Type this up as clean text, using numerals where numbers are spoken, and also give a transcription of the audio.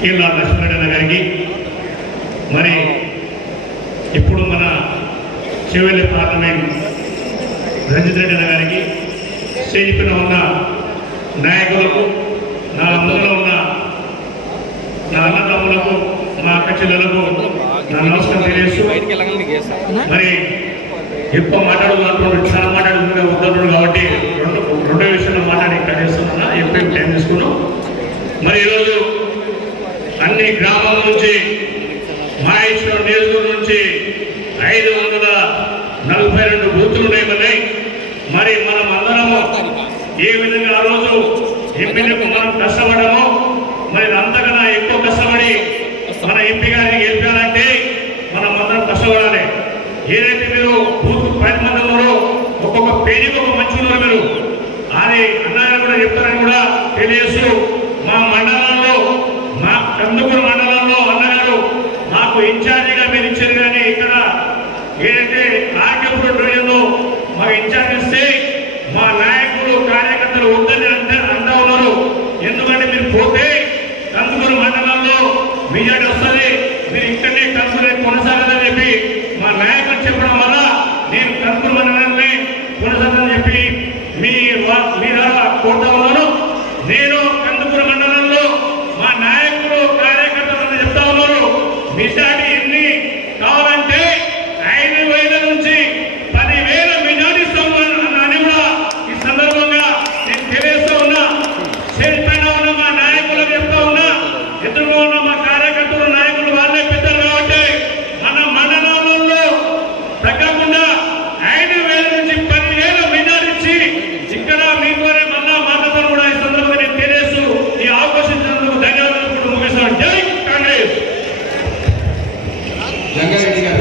కీళ్ళ లక్ష్మీరెడ్డి గారికి, మరి ఇప్పుడు మన చెవెల్లి పార్లమెంట్ రంజిత్ రెడ్డి గారికి, స్టేజ్ పైన ఉన్న నాయకులకు, నా ముందులో ఉన్న నా అన్నదమ్ములకు, నా అక్క చెల్లెలకు నా నమస్కారం తెలియజేస్తూ, మరి ఎక్కువ మాట్లాడుతున్నప్పుడు చాలా మాట్లాడుతుంటే వద్దంటున్నాడు కాబట్టి రెండో విషయంలో మాట్లాడి చేస్తున్నా, ఎక్కువ టైం తీసుకున్నాం. మరి ఈరోజు అన్ని గ్రామాల నుంచి మహేశ్వరం నియోజకవర్గం నుంచి 542 బూతులు ఉన్నాయి. మరి మనం అందరము ఏ విధంగా ఆ రోజు ఎంపీలకు మనం కష్టపడమో, మరి అంతకన్నా ఎక్కువ కష్టపడి మన ఎంపీ గారిని గెలిపాలంటే మనం అందరం కష్టపడాలి. ఏదైతే మీరు బూత్ 10 మంది ఉన్నారో ఒక్కొక్క పేజీకి ఒక మంచి ఉన్నారు మీరు, అది అన్నగారు కూడా చెప్తారని కూడా తెలియజేస్తూ, మా మండలంలో మా కందుకూరు మండలంలో అన్నగారు మాకు ఇన్ఛార్జిగా మీరు ఇచ్చారు. కానీ ఇక్కడ ఏదైతే ఆర్కేపురం డివిజన్లో మాకు ఇన్ఛార్జ్ ఇస్తే మా నాయకులు కార్యకర్తలు వద్దని అంటా ఉన్నారు. ఎందుకంటే మీరు పోతే కందుకూరు మండలంలో మెజార్టీ వస్తుంది, మీరు ఇక్కడనే కందుకూరు కొనసాగదని చెప్పి మా నాయకులు చెప్పడం వల్ల నేను కందుకూరు మండలాన్ని కొనసాగదని చెప్పి మీ ద్వారా కోరుతా ఉన్నాను. నేను కందుకూరు మండలంలో మా నాయకులు కార్యకర్తలు చెప్తా ఉన్నారు, మెజార్టీ ఎన్ని కావాలంటే 5,000 నుంచి 10,000 మెజార్టీ అని కూడా ఈ సందర్భంగా నేను తెలియజేస్తా ఉన్నా. స్టేజ్ పైన ఉన్న మా నాయకులకు చెప్తా ఉన్నా, ఎదురుగా ఉన్న మా కార్యకర్తలు నాయకులు వాళ్ళే పెద్దలు కాబట్టి మన మండలంలో తగ్గకుండా 5,000 నుంచి 10,000 మెజార్టీ ఇచ్చి ఇక్కడ మీకు మళ్ళా మాట్లాడతాను కూడా ఈ సందర్భంగా నేను తెలియజేస్తూ ఈ అవకాశం ధన్యవాదాలు ముగిస్తాను. జై కాంగ్రెస్. జంగారెడ్డి గారు